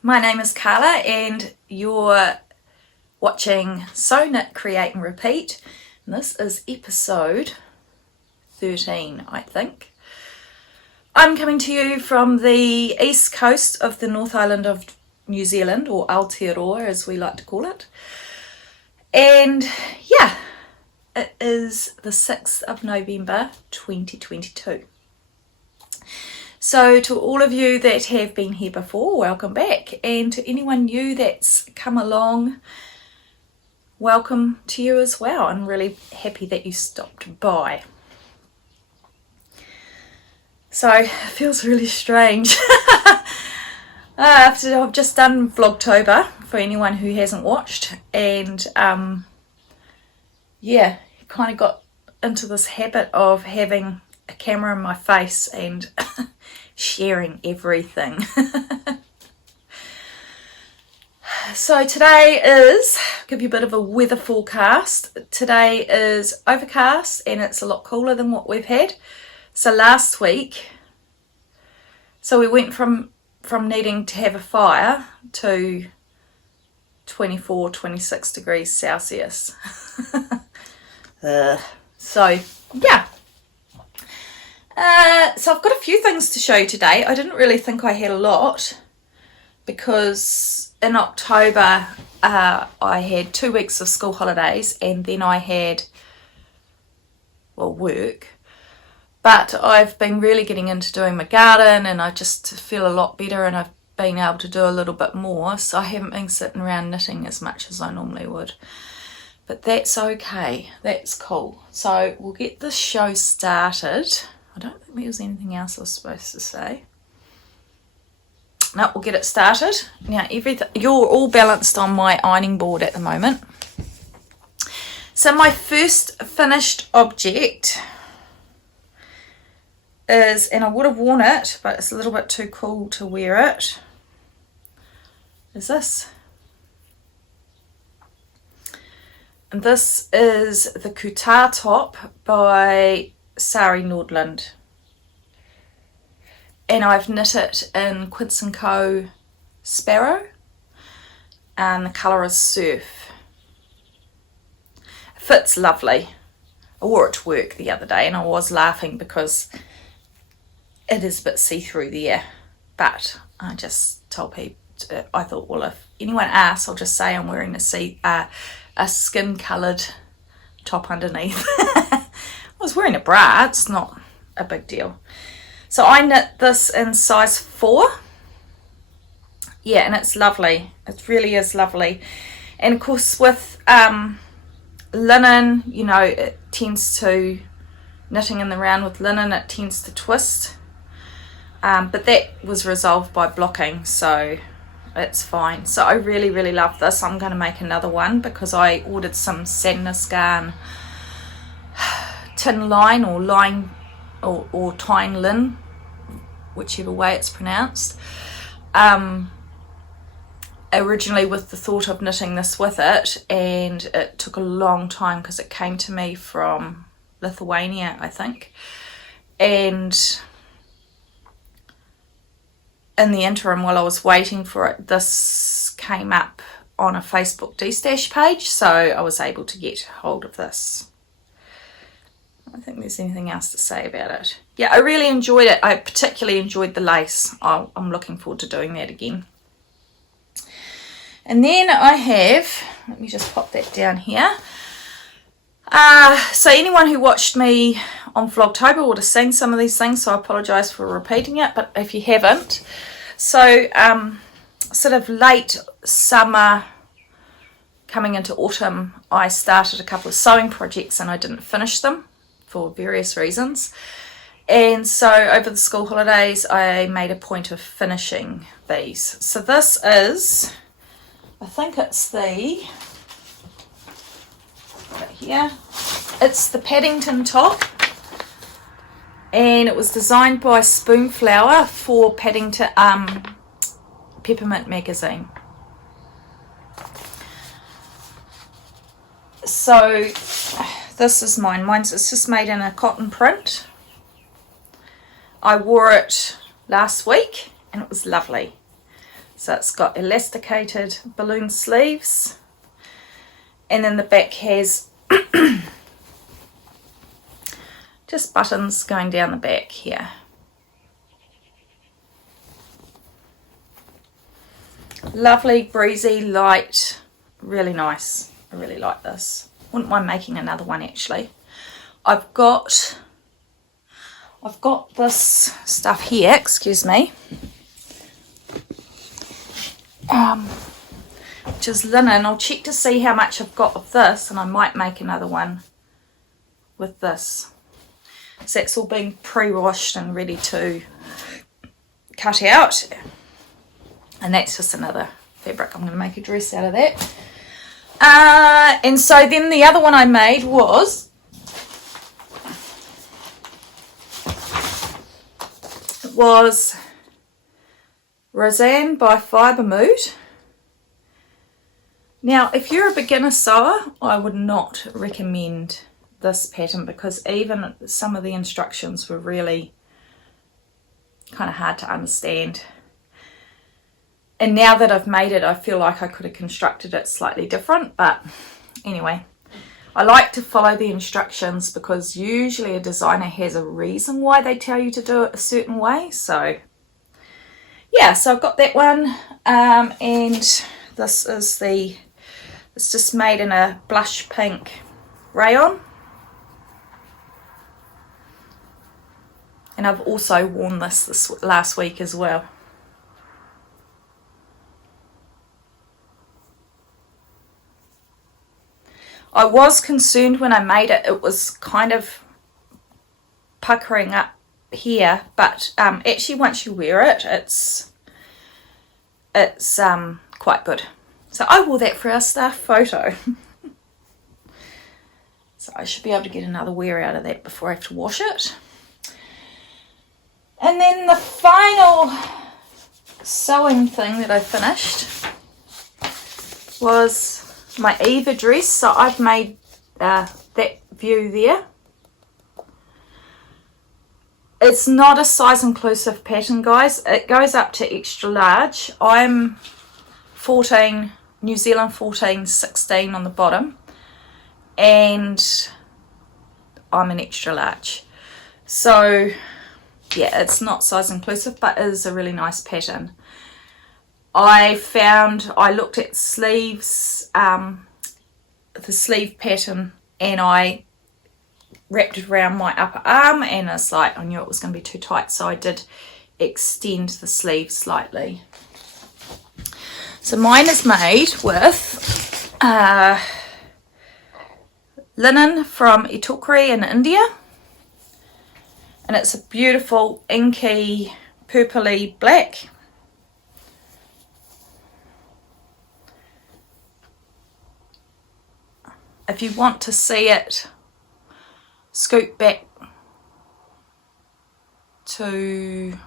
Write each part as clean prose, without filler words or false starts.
My name is Carla and you're watching Sew, Knit, Create and Repeat. And this is episode 13, I think. I'm coming to you from the east coast of the North Island of New Zealand, or Aotearoa as we like to call it. And yeah, it is the 6th of November 2022. So to all of you that have been here before, welcome back. And to anyone new that's come along, welcome to you as well. I'm really happy that you stopped by. So it feels really strange. I've just done Vlogtober for anyone who hasn't watched, and yeah, kind of got into this habit of having a camera in my face and sharing everything. So today is, give you a bit of a weather forecast. Today is overcast and it's a lot cooler than what we've had. So last week, so we went from needing to have a fire to 24, 26 degrees Celsius. So yeah. So I've got a few things to show you today. I didn't really think I had a lot because in October I had 2 weeks of school holidays and then I had, well, work. But I've been really getting into doing my garden and I just feel a lot better and I've been able to do a little bit more. So I haven't been sitting around knitting as much as I normally would. But that's okay. That's cool. So we'll get this show started. I don't think there was anything else I was supposed to say. No, we'll get it started. Now, you're all balanced on my ironing board at the moment. So my first finished object is, and I would have worn it, but it's a little bit too cool to wear it, is this. And this is the Kuutar top by Sari Nordland. And I've knit it in Quince & Co. Sparrow, and the colour is Surf. It fits lovely. I wore it to work the other day and I was laughing because it is a bit see-through there, but I just told people, I thought, well, if anyone asks, I'll just say I'm wearing a skin-coloured top underneath. I was wearing a bra, it's not a big deal. So I knit this in size 4. Yeah, and it's lovely. It really is lovely. And of course with linen, you know, it tends to, knitting in the round with linen, it tends to twist. But that was resolved by blocking, so it's fine. So I really, really love this. I'm going to make another one because I ordered some Sadness Garn tin line or line or tyne lin, whichever way it's pronounced. Originally with the thought of knitting this with it, and it took a long time because it came to me from Lithuania, I think. And in the interim, while I was waiting for it, this came up on a Facebook D-Stash page, so I was able to get hold of this. I don't think there's anything else to say about it. Yeah, I really enjoyed it. I particularly enjoyed the lace. I'm looking forward to doing that again. And then I have, let me just pop that down here. So anyone who watched me on Vlogtober would have seen some of these things, so I apologise for repeating it, but if you haven't. So sort of late summer coming into autumn, I started a couple of sewing projects and I didn't finish them for various reasons. And so over the school holidays I made a point of finishing these. So this is, I think it's the, right here, it's the Paddington top, and it was designed by Spoonflower for Paddington Peppermint magazine. So this is mine. It's just made in a cotton print. I wore it last week and it was lovely. So it's got elasticated balloon sleeves, and then the back has just buttons going down the back here. Lovely, breezy, light, really nice. I really like this. Wouldn't mind making another one actually. I've got this stuff here, excuse me, which is linen. I'll check to see how much I've got of this, and I might make another one with this. So that's all been pre-washed and ready to cut out, and that's just another fabric. I'm going to make a dress out of that. And so then the other one I made was Rozan by Fibremood. Now, if you're a beginner sewer, I would not recommend this pattern, because even some of the instructions were really kind of hard to understand. And now that I've made it, I feel like I could have constructed it slightly different. But anyway, I like to follow the instructions, because usually a designer has a reason why they tell you to do it a certain way. So yeah, so I've got that one, and this is it's just made in a blush pink rayon. And I've also worn this last week as well. I was concerned when I made it, it was kind of puckering up here, but actually once you wear it, it's quite good. So I wore that for our staff photo. So I should be able to get another wear out of that before I have to wash it. And then the final sewing thing that I finished was my Eva dress. So I've made that view there. It's not a size inclusive pattern, guys. It goes up to extra large. I'm 14, New Zealand 14, 16 on the bottom, and I'm an extra large. So yeah, it's not size inclusive, but it is a really nice pattern. I looked at sleeves, the sleeve pattern, and I wrapped it around my upper arm, and it's like, I knew it was going to be too tight, so I did extend the sleeve slightly. So mine is made with linen from Itokri in India, and it's a beautiful inky purpley black. If you want to see it, scoot back to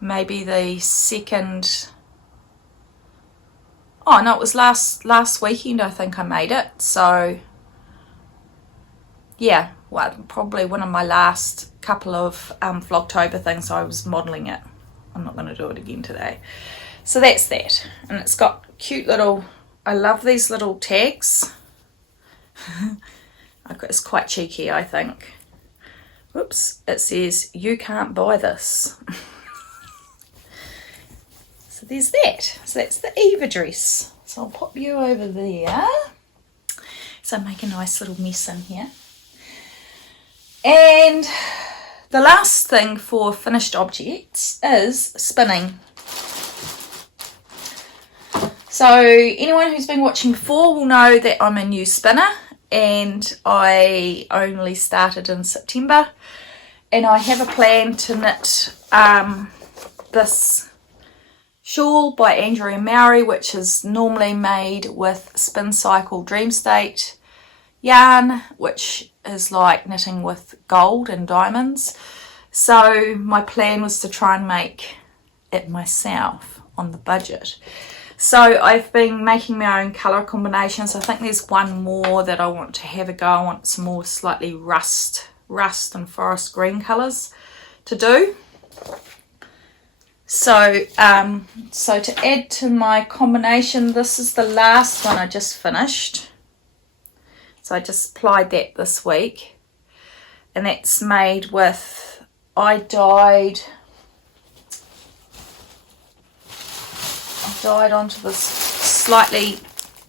maybe the second, oh no, it was last weekend I think I made it. So yeah, well, probably one of my last couple of Vlogtober things I was modelling it. I'm not going to do it again today. So that's that, and it's got cute little, I love these little tags. It's quite cheeky, I think. Whoops, it says, "You can't buy this." So there's that. So that's the Eva dress. So I'll pop you over there. So make a nice little mess in here. And the last thing for finished objects is spinning. So anyone who's been watching before will know that I'm a new spinner, and I only started in September, and I have a plan to knit this shawl by Andrea Mowry, which is normally made with Spin Cycle Dream State yarn, which is like knitting with gold and diamonds. So my plan was to try and make it myself on the budget. So I've been making my own colour combinations. I think there's one more that I want to have a go. I want some more slightly rust and forest green colours to do. So, so to add to my combination, this is the last one I just finished. So I just applied that this week. And that's made with, I dyed onto this slightly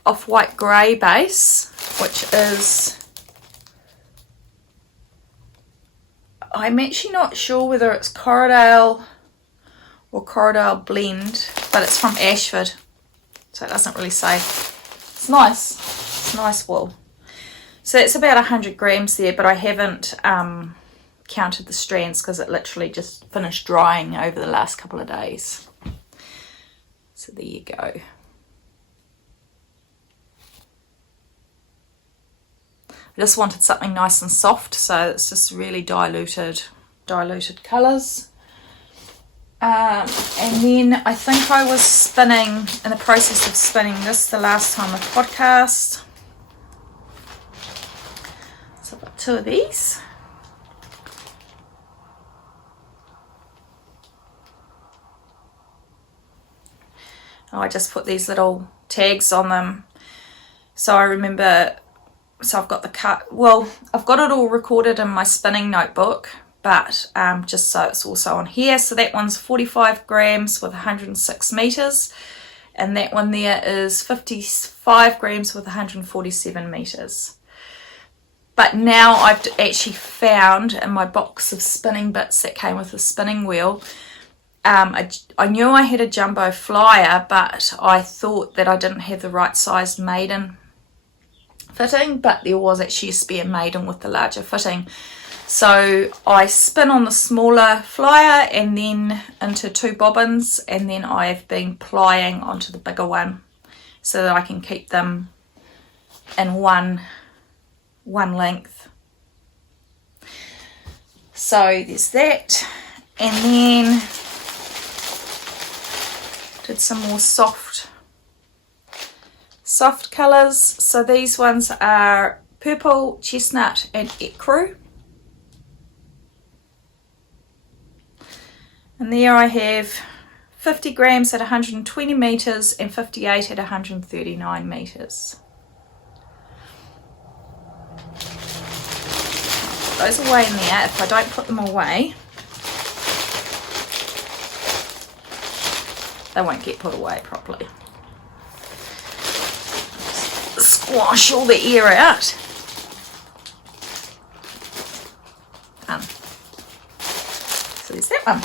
off-white grey base, which is, I'm actually not sure whether it's Corriedale or Corriedale Blend, but it's from Ashford, so it doesn't really say. It's nice. It's nice wool. So it's about 100 grams there, but I haven't counted the strands because it literally just finished drying over the last couple of days. So there you go. I just wanted something nice and soft, so it's just really diluted colours. And then I think I was spinning, in the process of spinning this the last time of podcast. So I've got 2 of these. I just put these little tags on them, so I remember. So I've got the cut. Well, I've got it all recorded in my spinning notebook, but just so it's also on here. So that one's 45 grams with 106 meters, and that one there is 55 grams with 147 meters. But now I've actually found in my box of spinning bits that came with the spinning wheel. I knew I had a jumbo flyer, but I thought that I didn't have the right sized maiden fitting, but there was actually a spare maiden with the larger fitting. So I spin on the smaller flyer and then into 2 bobbins, and then I've been plying onto the bigger one so that I can keep them in one length. So there's that, and then did some more soft colours. So these ones are purple, chestnut and ecru. And there I have 50 grams at 120 metres and 58 at 139 metres. Put those away in there. If I don't put them away, they won't get put away properly. Squash all the air out. So there's that one.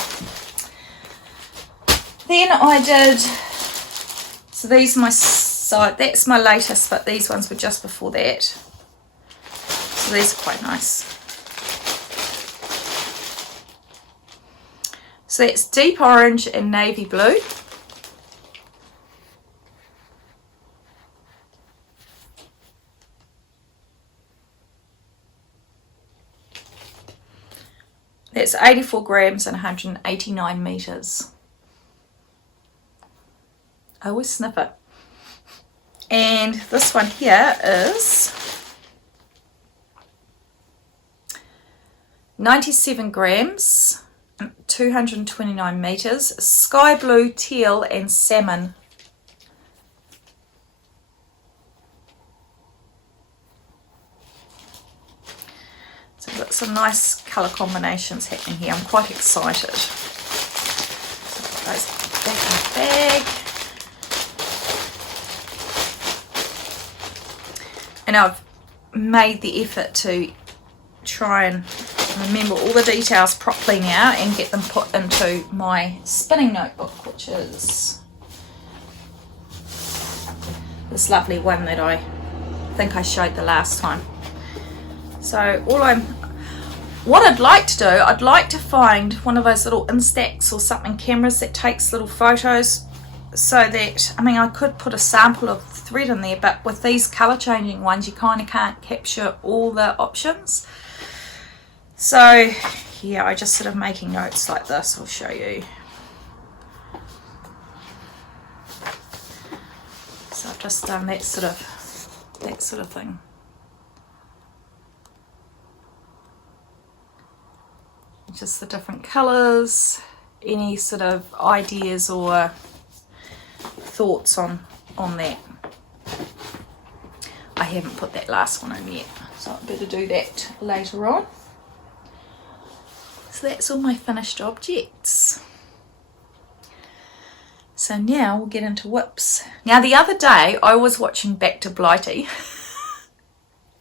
Then I did, so these are my side, that's my latest, but these ones were just before that. So these are quite nice. So that's deep orange and navy blue. That's 84 grams and 189 metres. I always sniff it. And this one here is 97 grams, 229 metres, sky blue, teal and salmon. So we've got some nice colour combinations happening here. I'm quite excited. So I've got those back in the bag. And I've made the effort to try and remember all the details properly now and get them put into my spinning notebook, which is this lovely one that I think I showed the last time. So what I'd like to do, I'd like to find one of those little Instax or something cameras that takes little photos, so that, I mean, I could put a sample of thread in there, but with these colour changing ones you kind of can't capture all the options. So yeah, I just sort of making notes like this. I'll show you. So I've just done that sort of thing. Just the different colours, any sort of ideas or thoughts on that. I haven't put that last one in yet, so I better do that later on. So that's all my finished objects. So now we'll get into whips. Now the other day I was watching Back to Blighty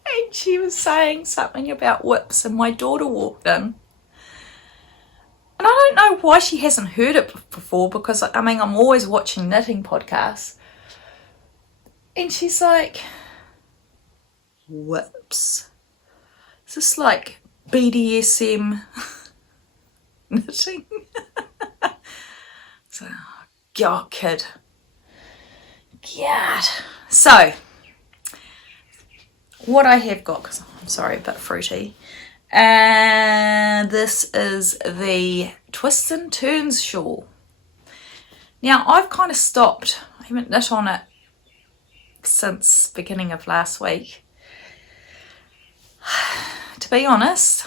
and she was saying something about whips and my daughter walked in. And I don't know why she hasn't heard it before, because I mean I'm always watching knitting podcasts. And she's like, whips? Is this like BDSM knitting? So, God, kid. God. So, what I have got, because I'm sorry, a bit fruity. And this is the Twists and Turns shawl. Now, I've kind of stopped. I haven't knit on it since beginning of last week. To be honest,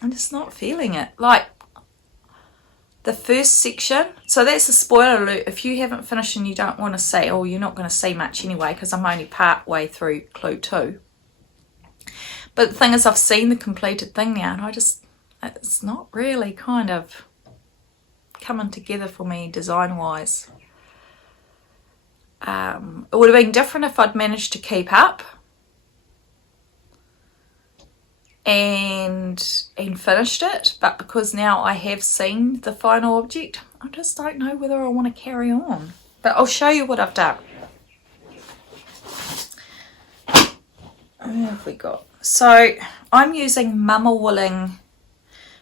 I'm just not feeling it. Like the first section, so that's a spoiler alert. If you haven't finished and you don't want to see, or you're not going to see much anyway, because I'm only part way through clue 2. But the thing is, I've seen the completed thing now, and it's not really kind of coming together for me design wise. It would have been different if I'd managed to keep up and finished it, but because now I have seen the final object, I just don't know whether I want to carry on. But I'll show you what I've done. What have we got? So I'm using Mama Wooling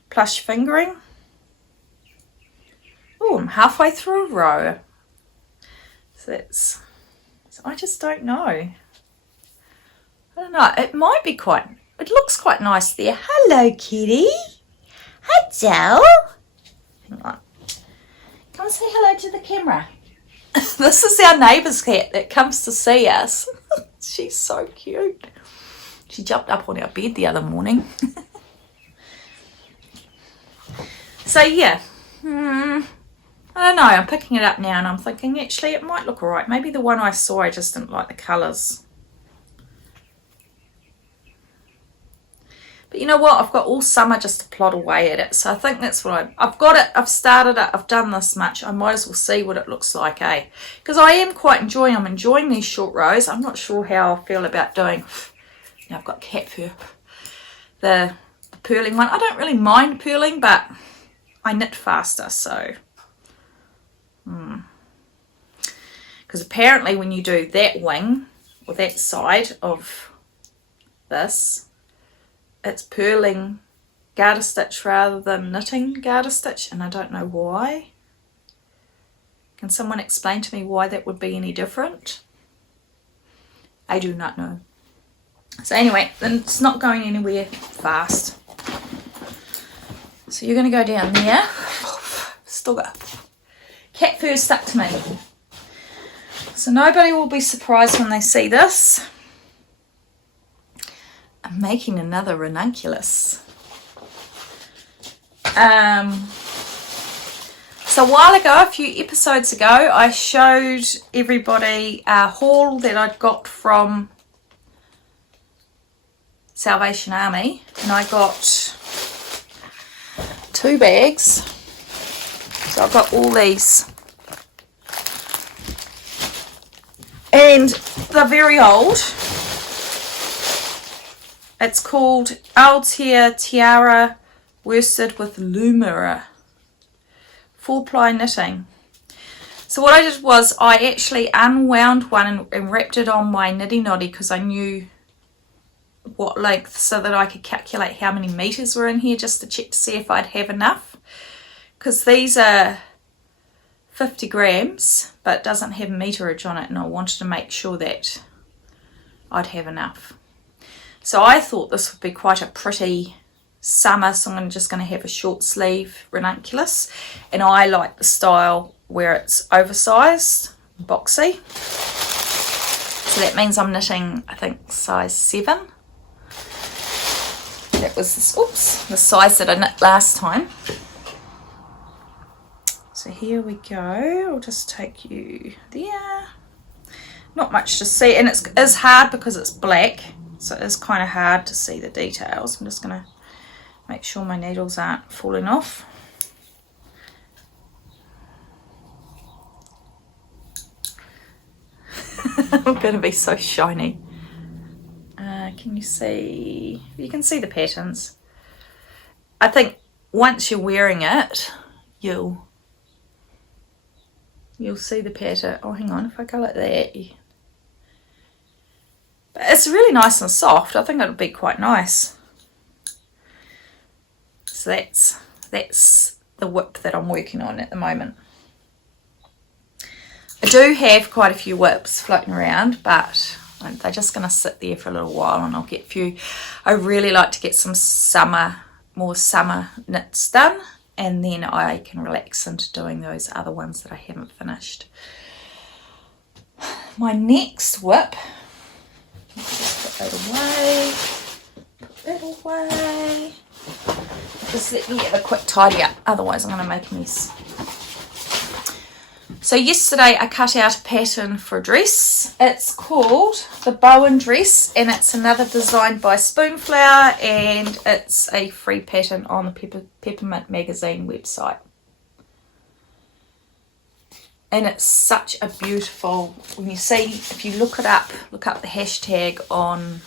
plush fingering. Oh, I'm halfway through a row. So I just don't know. I don't know. It might be quite. It looks quite nice there. Hello, kitty. Hello. Hang on. Come and say hello to the camera. This is our neighbour's cat that comes to see us. She's so cute. She jumped up on our bed the other morning. So yeah. I don't know. I'm picking it up now and I'm thinking actually it might look alright. Maybe the one I saw, I just didn't like the colours. But you know what? I've got all summer just to plot away at it. So I think that's what I've got it. I've started it. I've done this much. I might as well see what it looks like, eh? Because I am quite enjoying, I'm enjoying these short rows. I'm not sure how I feel about doing, you know, I've got cat fur. The purling one. I don't really mind purling, but I knit faster, so. Because apparently when you do that wing, or that side of this, it's purling garter stitch rather than knitting garter stitch, and I don't know why. Can someone explain to me why that would be any different? I do not know. So anyway, then it's not going anywhere fast. So you're going to go down there. Still got cat fur stuck to me. So nobody will be surprised when they see this. I'm making another ranunculus. So a while ago, a few episodes ago, I showed everybody a haul that I'd got from Salvation Army, and I got 2 bags. So I've got all these. And they're very old. It's called Altair Tiara Worsted with Lumira 4-ply knitting. So what I did was I actually unwound one and wrapped it on my niddy noddy because I knew what length, so that I could calculate how many meters were in here just to check to see if I'd have enough. Because these are 50 grams, but it doesn't have meterage on it, and I wanted to make sure that I'd have enough. So I thought this would be quite a pretty summer, so I'm just going to have a short sleeve ranunculus, and I like the style where it's oversized, boxy. So that means I'm knitting, I think, size 7. That that was this, oops, the size that I knit last time. So here we go. I'll just take you there. Not much to see, and it is hard because it's black, so it is kind of hard to see the details. I'm just going to make sure my needles aren't falling off. I'm going to be so shiny. Can you see? You can see the patterns. I think once you're wearing it, you'll see the pattern. Oh, hang on, if I go like that. But it's really nice and soft. I think it'll be quite nice. So that's the whip that I'm working on at the moment. I do have quite a few whips floating around, but they're just going to sit there for a little while and I'll get a few. I really like to get some more summer knits done, and then I can relax into doing those other ones that I haven't finished. My next whip, just put that away, just let me have a quick tidy up, otherwise I'm going to make a mess. So yesterday I cut out a pattern for a dress. It's called the Bowen dress, and it's another design by Spoonflower, and it's a free pattern on the Peppermint magazine website. And it's such a beautiful, when you see, if you look up the hashtag on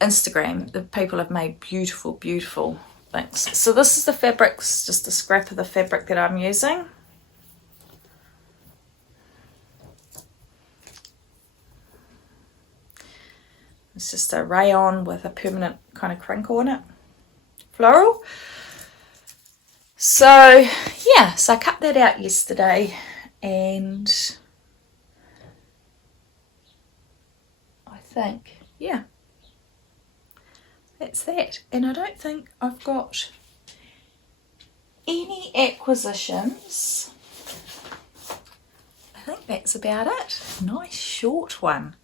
Instagram, the people have made beautiful, beautiful things. So this is the fabrics, just a scrap of the fabric that I'm using. It's just a rayon with a permanent kind of crinkle in it, floral. So yeah, so I cut that out yesterday, and I think, yeah, that's that. And I don't think I've got any acquisitions. I think that's about it. Nice short one.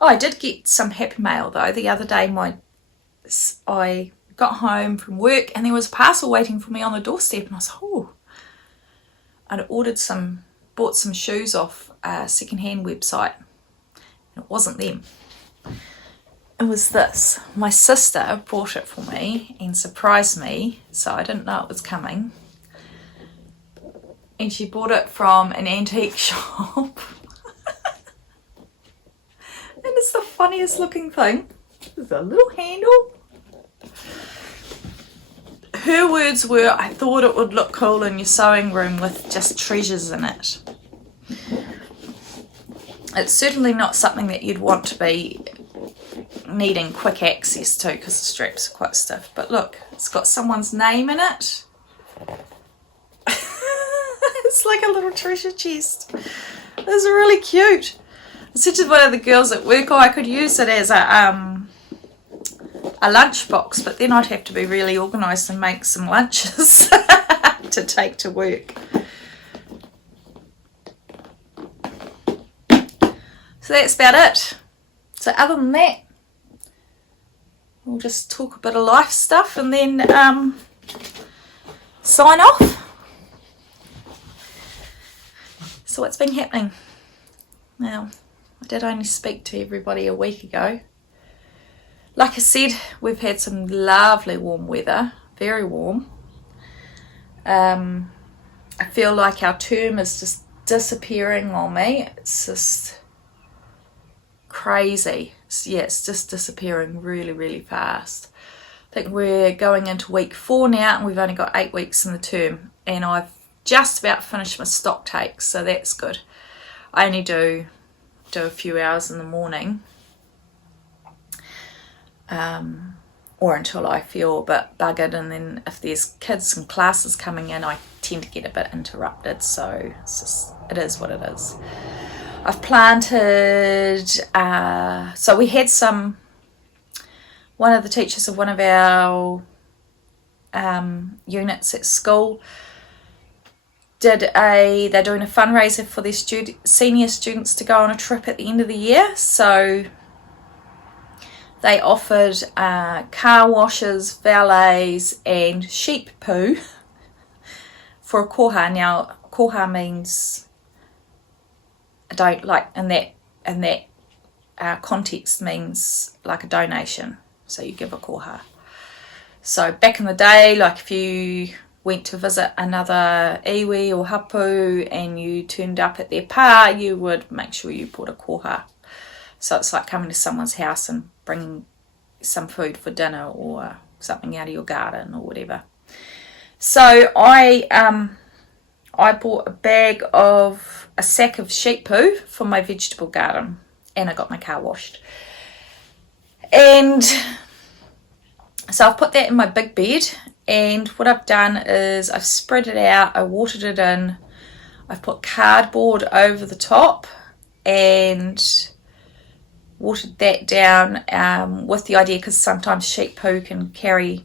Oh, I did get some happy mail though. The other day I got home from work and there was a parcel waiting for me on the doorstep, and I was like, oh. I'd bought some shoes off a second-hand website, and it wasn't them. It was this. My sister bought it for me and surprised me, so I didn't know it was coming. And she bought it from an antique shop. And it's the funniest looking thing. There's a little handle. Her words were, I thought it would look cool in your sewing room with just treasures in it. It's certainly not something that you'd want to be needing quick access to because the straps are quite stiff. But look, it's got someone's name in it. It's like a little treasure chest. It's really cute. I said to one of the girls at work, oh, I could use it as a lunchbox, but then I'd have to be really organised and make some lunches to take to work. So that's about it. So other than that, we'll just talk a bit of life stuff and then sign off. So what's been happening? Now, I did only speak to everybody a week ago. Like I said, we've had some lovely warm weather, very warm. I feel like our term is just disappearing on me. It's just crazy. Yeah, it's just disappearing really, really fast. I think we're going into week 4 now, and we've only got 8 weeks in the term, and I've just about finished my stock takes, so that's good. I only do a few hours in the morning, or until I feel a bit buggered, and then if there's kids and classes coming in, I tend to get a bit interrupted, so it is what it is. I've planted, so we had one of the teachers of one of our units at school they're doing a fundraiser for their senior students to go on a trip at the end of the year, so they offered car washes, valets and sheep poo for a koha. Now koha means, I don't like, in that context means like a donation, so you give a koha. So back in the day, like if you went to visit another iwi or hapu and you turned up at their pa, you would make sure you put a koha. So it's like coming to someone's house and bringing some food for dinner or something out of your garden or whatever. So I bought a sack of sheep poo for my vegetable garden, and I got my car washed. And so I've put that in my big bed, and what I've done is I've spread it out, I watered it in, I've put cardboard over the top and watered that down with the idea, because sometimes sheep poo can carry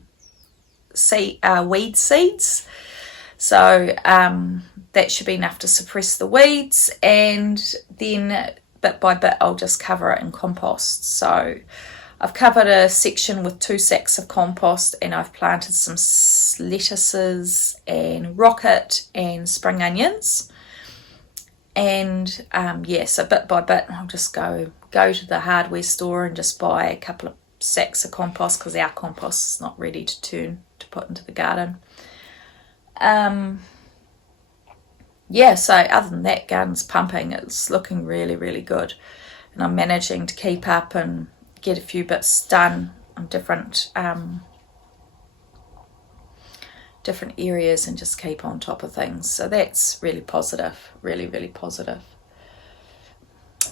weed seeds, so that should be enough to suppress the weeds, and then bit by bit I'll just cover it in compost. So I've covered a section with 2 sacks of compost, and I've planted some lettuces and rocket and spring onions. And yeah, so bit by bit I'll just go to the hardware store and just buy a couple of sacks of compost, because our compost is not ready to put into the garden. Yeah, so other than that, garden's pumping. It's looking really, really good, and I'm managing to keep up and get a few bits done on different areas and just keep on top of things. So that's really positive, really, really positive.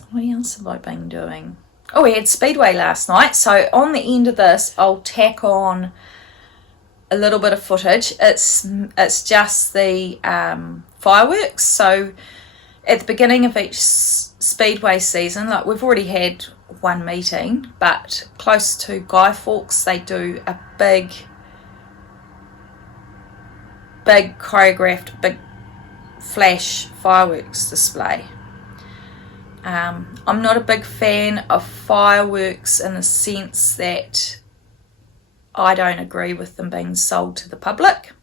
What else have I been doing? Oh, we had Speedway last night, so on the end of this I'll tack on a little bit of footage. It's just the fireworks. So at the beginning of each Speedway season, like we've already had one meeting, but close to Guy Fawkes they do a big choreographed, big flash fireworks display. I'm not a big fan of fireworks in the sense that I don't agree with them being sold to the public,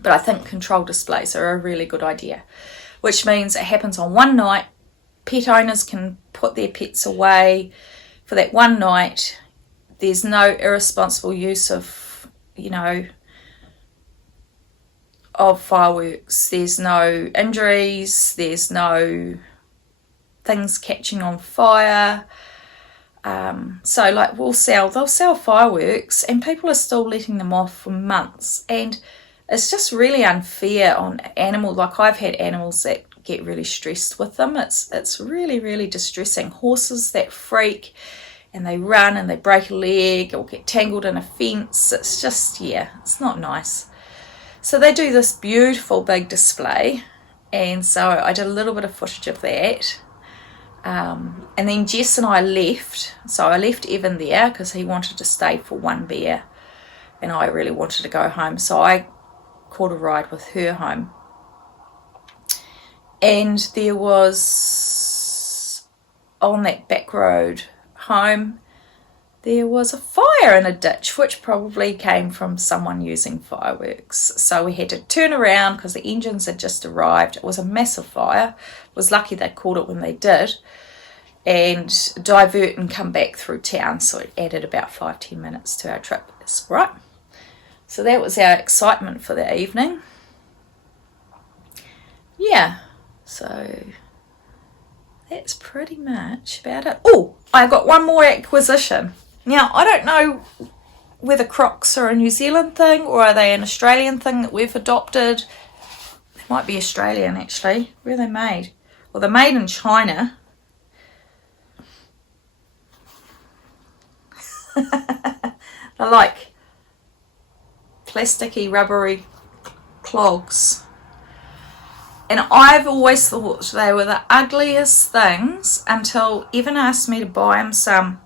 but I think controlled displays are a really good idea, which means it happens on one night. Pet owners can put their pets away for that one night. There's no irresponsible use of fireworks. There's no injuries, there's no things catching on fire. So like they'll sell fireworks and people are still letting them off for months, and it's just really unfair on animals. Like I've had animals that get really stressed with them. It's really, really distressing. Horses that freak and they run and they break a leg or get tangled in a fence. It's just, yeah, it's not nice. So they do this beautiful big display, and so I did a little bit of footage of that. And then Jess and I left. So I left Evan there because he wanted to stay for one beer and I really wanted to go home. So I caught a ride with her home. And there was, on that back road home, there was a fire in a ditch, which probably came from someone using fireworks. So we had to turn around because the engines had just arrived. It was a massive fire. It was lucky they caught it when they did, and divert and come back through town. So it added about 5-10 minutes to our trip. That's right. So that was our excitement for the evening. Yeah, so that's pretty much about it. Oh, I got one more acquisition. Now, I don't know whether Crocs are a New Zealand thing or are they an Australian thing that we've adopted. They might be Australian, actually. Where are they made? Well, they're made in China. They're like plasticky, rubbery clogs. And I've always thought they were the ugliest things until Evan asked me to buy him some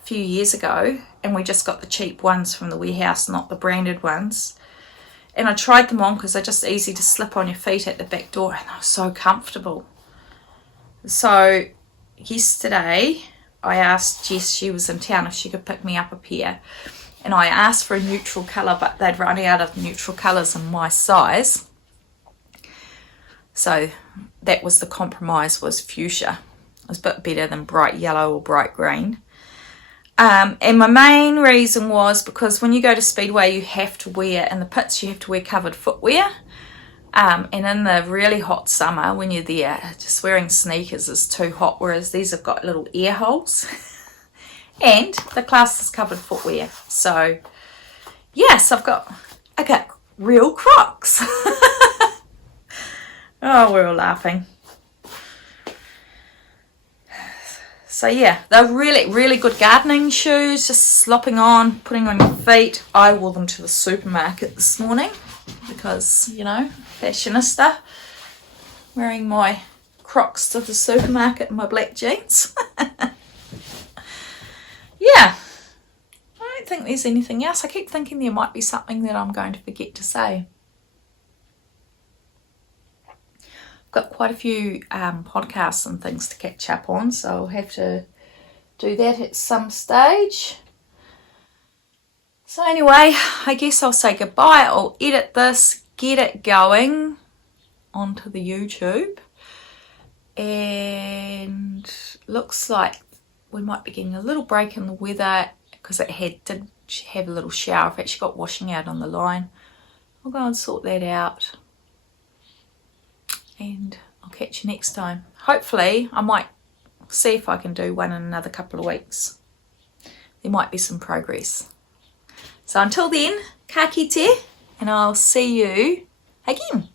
a few years ago, and we just got the cheap ones from the warehouse, not the branded ones. And I tried them on because they're just easy to slip on your feet at the back door, and they were so comfortable. So yesterday I asked Jess, she was in town, if she could pick me up a pair. And I asked for a neutral colour, but they'd run out of neutral colours in my size. So that was the compromise, was fuchsia. It was a bit better than bright yellow or bright green. And my main reason was because when you go to Speedway, you have to wear, in the pits, you have to wear covered footwear. And in the really hot summer, when you're there, just wearing sneakers is too hot, whereas these have got little air holes. And the class is covered footwear. So, yes, I've got real Crocs. Oh, we're all laughing. So yeah, they're really, really good gardening shoes, just slopping on, putting on your feet. I wore them to the supermarket this morning because, you know, fashionista. Wearing my Crocs to the supermarket in my black jeans. Yeah, I don't think there's anything else. I keep thinking there might be something that I'm going to forget to say. Got quite a few podcasts and things to catch up on, so I'll have to do that at some stage. So anyway, I guess I'll say goodbye. I'll edit this, get it going onto the YouTube, and looks like we might be getting a little break in the weather because it did have a little shower. I've actually got washing out on the line. I'll go and sort that out. And I'll catch you next time. Hopefully, I might see if I can do one in another couple of weeks. There might be some progress. So until then, ka kite, and I'll see you again.